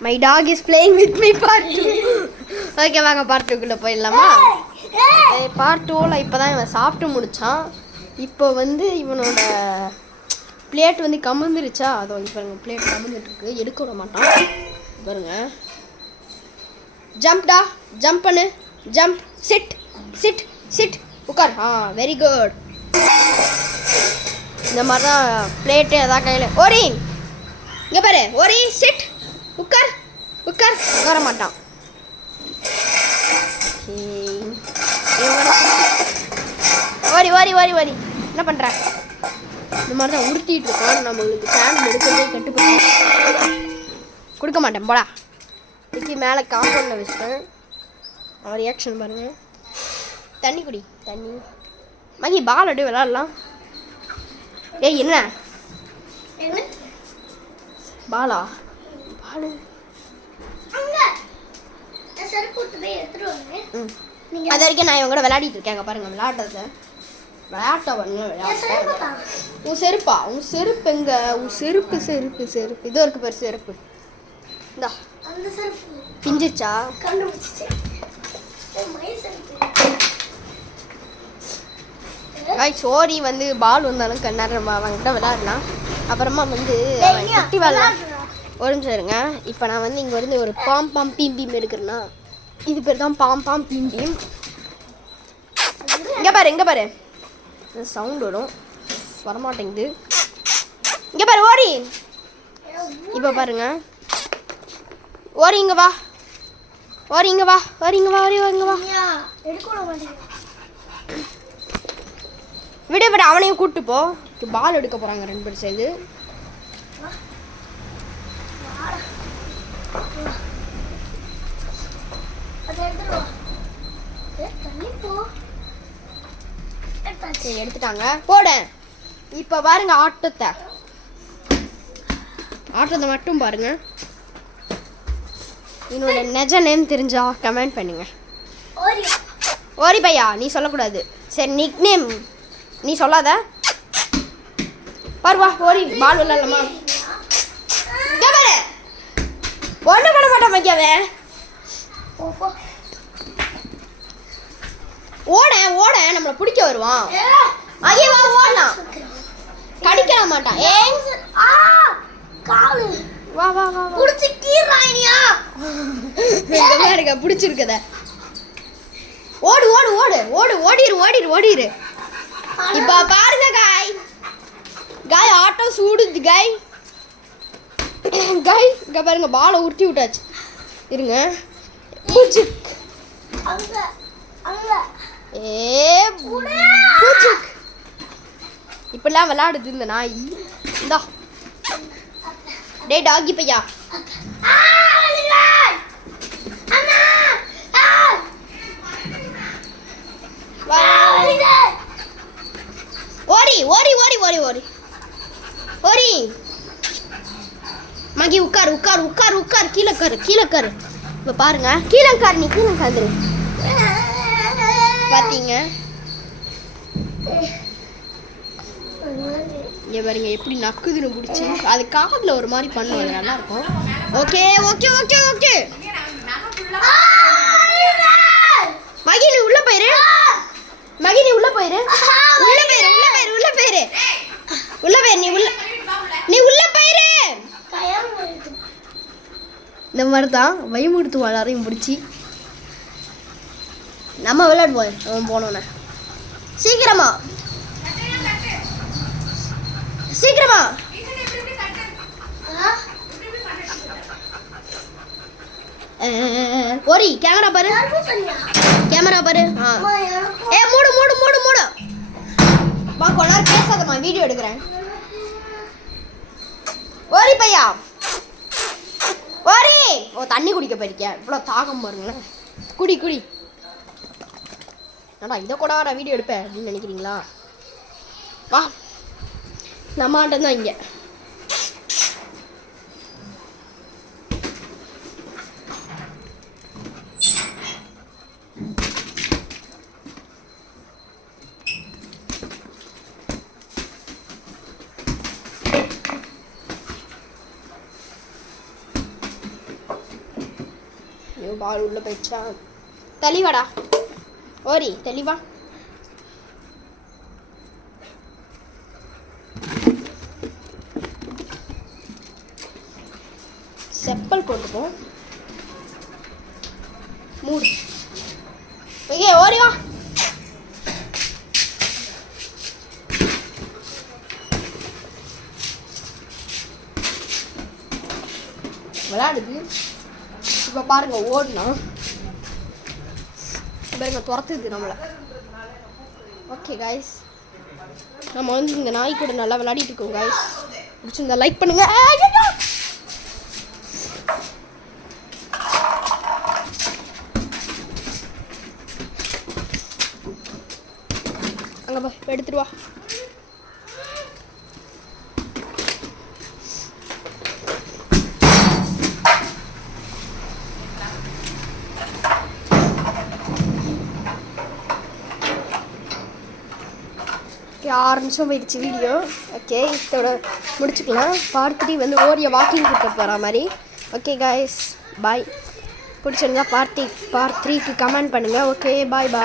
My dog is playing with me part 2. Okay வாங்க part 2 குள்ள போயிடலாமா? பார்ட் 2ல இப்போதான் இவன் சாப்பிட்டு முடிச்சான். இப்போ வந்து இவனோட பிளேட் வந்து கமந்துருச்சா, அது வந்து பாருங்க பிளேட் கமந்துட்டு இருக்கு, எடுக்க விட மாட்டான் பாருங்க. ஜம்ப்டா, ஜம்ப் பண்ணு, ஜம்ப், சிட் சிட் சிட், உட்கார். Very good. இந்த மாதிரி தான் பிளேட்டு எதாவது கையில் ஓரி இங்கே பாரு, ஓரி சிட், உட்கார் உட்கார், உட்கார மாட்டான். ஓரி ஓரி ஓரி ஓரி என்ன பண்ணுற? இந்த மாதிரி தான் உருட்டிகிட்டு இருக்கோம். நம்மளுக்கு சேனல் எடுக்கிறதே கட்டுப்பட்டு கொடுக்க மாட்டேன் போடா. இதுக்கு மேலே காம்பவுண்டில் வச்சுட்டேன். அவன் ரியாக்ஷன் பாருங்கள். தண்ணி குடி, தண்ணி. மகி பால் அப்படியே விளாட்லாம். ஏய் என்ன பாலா? பாலு அது வரைக்கும் நான் இவங்க கூட விளையாடிட்டு இருக்கேன். பாருங்க விளையாட்டத்தை விளையாட்ட விளையாட்ட. உன் செருப்பா? உன் செருப்பு எங்க? உன் செருப்பு செருப்பு செருப்பு இதோ இருக்கு பாரு செருப்பு. இந்தா பிஞ்சிச்சா? சோரி வந்து பால் வந்தாலும் கண்ணாரம் அவங்ககிட்ட விளையாடலாம். அப்புறமா வந்து குட்டி விளையாட ஒழிஞ்சிருங்க. இப்போ நான் வந்து இங்கே வந்து ஒரு பாம் பாம் பீம் பீம் எடுக்கிறேன்னா இது பேர் தான் பாம் பாம் பீம் பீம். இங்கே பாரு, இங்கே பாரு, சவுண்ட் வரும், வரமாட்டேங்குது. இங்கே பாரு ஓரி. இப்போ பாருங்க ஓரி, இங்கே வா ஓரி, இங்கே வா ஓரி, இங்கே வா ஓரி, இங்கே வா. விட விட அவனையும் கூப்பிட்டு போ. பால் எடுக்க போகிறாங்க ரெண்டு பேர் சேர்ந்து. எடுத்துட்டாங்க, போட. இப்ப பாருங்க ஆட்டத்தை மட்டும் பாருங்க. என்னோட நெஜ நேம் தெரிஞ்சா கமெண்ட் பண்ணுங்க. ஓரி பையா நீ சொல்லக்கூடாது. சரி நிக் நேம் நீ சொல்லாத. பாருவா ஓரி பால் விளையாடலாமா? ஒன்றும் பண்ண மாட்டான் மைக்காவே. ஓட ஓட நம்மளை பிடிக்க வருவான். ஐயோ ஓடலாம், கடிக்க மாட்டான். வா வா வா பிடிச்சிருக்கத. ஓடு ஓடு ஓடு ஓடு, ஓடிரு ஓடிரு ஓடிரு. இப்ப பாருங்க காய், காய் ஆட்டோ சூடுது காய். காய் இங்க பாருங்க பாலை உருட்டி விட்டாச்சு. இருங்க இப்பெல்லாம் விளையாடுது இந்த நாய். இந்தா டே டாகி பையா. ஓரி ஓரி ஓரி ஓரி ஓரி ஓரி. மகி உட்கார் உட்கார் உட்கார் உட்கார், கீழே உட்காரு கீழே உட்காரு. இப்போ பாருங்க கீழே உட்காரு, நீ கீழே உட்காந்துரு. பார்த்தீங்க இங்கே பாருங்க எப்படி நக்குதுன்னு பிடிச்சி அது காதில் ஒரு மாதிரி பண்ணும், அது நல்லா இருக்கும். Okay okay okay okay. Magi நீ உள்ள போயிரு, மகி நீ உள்ள போயிரு, உள்ள போயிரு உள்ள போயிரு உள்ள போயிரு உள்ள போயிரு, நீ உள்ள நீ உள்ள போயிரு. இந்த மாதிரி தான் பயமுடுத்து எல்லாரையும் பிடிச்சி நம்ம விளையாடுவோம். அவன் போனோன்னே சீக்கிரமா சீக்கிரமா. ஓரி கேமரா பாரு, கேமரா பாரு. ஏ மூடு மூடு மூடு மூடு. வா கொஞ்ச நேரம் பேசாதம்மா, வீடியோ எடுக்கிறேன். ஓரி பையா ஓரி. ஓ தண்ணி குடிக்க போயிருக்க, இவ்வளோ தாகம் பாருங்களேன். குடி குடி. ஏடா இதை கூட நான் வீடியோ எடுப்பேன் அப்படின்னு நினைக்கிறீங்களா? வா நம்ம ஆட்டம் தான் இங்கே. ஐயோ பால் உள்ளே போயிடுச்சா. தெளிவாடா ஓரி தெளிவா. செப்பல் போட்டுப்போம். மூடு. ஓகே ஓடி வா. விளையாடுது. இப்போ பாருங்க ஓடினா பாருங்க துரத்துது நம்மளை. ஓகே காய்ஸ், நம்ம வந்து இந்த நாய் கூட நல்லா விளையாடிட்டு இருக்கோம் காய்ஸ். பிடிச்சிருந்தா லைக் பண்ணுங்க. அங்கே போய் எடுத்துட்டு வா. ஓகே 6 நிமிஷம் போயிடுச்சு வீடியோ. ஓகே இதோட முடிச்சுக்கலாம். பார்ட் 3 வந்து ஓரிய வாக்கிங் கூட்ட போகிற மாதிரி. Okay guys bye. பிடிச்சிருந்தா பார்ட் 3க்கு கமெண்ட் பண்ணுங்கள். ஓகே பாய் பாய்.